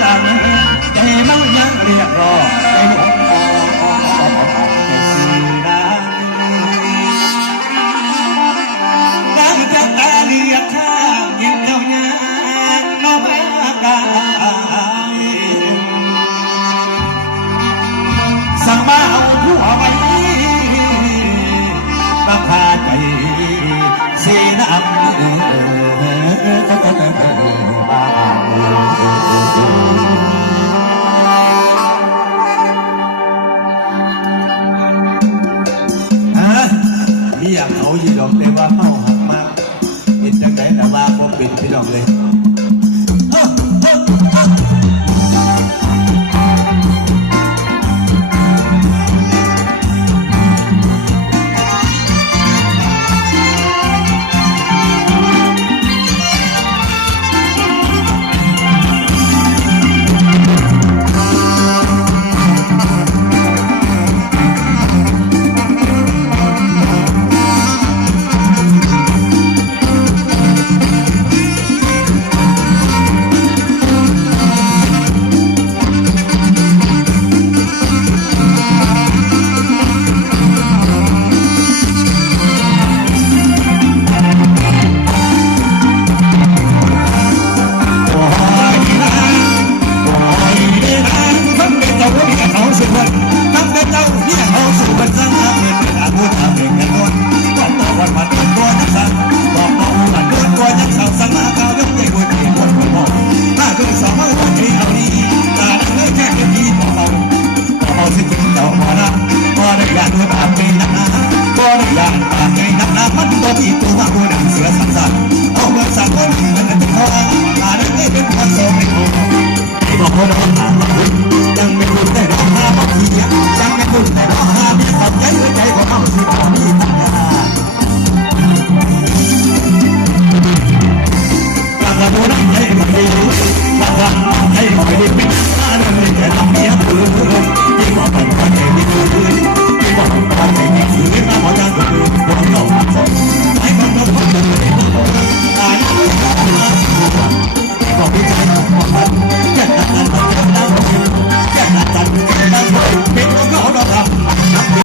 หลังแต่มันยังเรียกร้องให้ผมแต่สิ่งนั้นดังจากตาเลียข้างยินเท่านี้น้องอากาศสั่งมาเอาหัวไว้บังคาใจเสียน้ำมีอย่างเขาอยู่ดอกแต่ว่าเฮาหักมากเห็นจังได๋แต่ว่าบ่เป็นพี่น้องเลย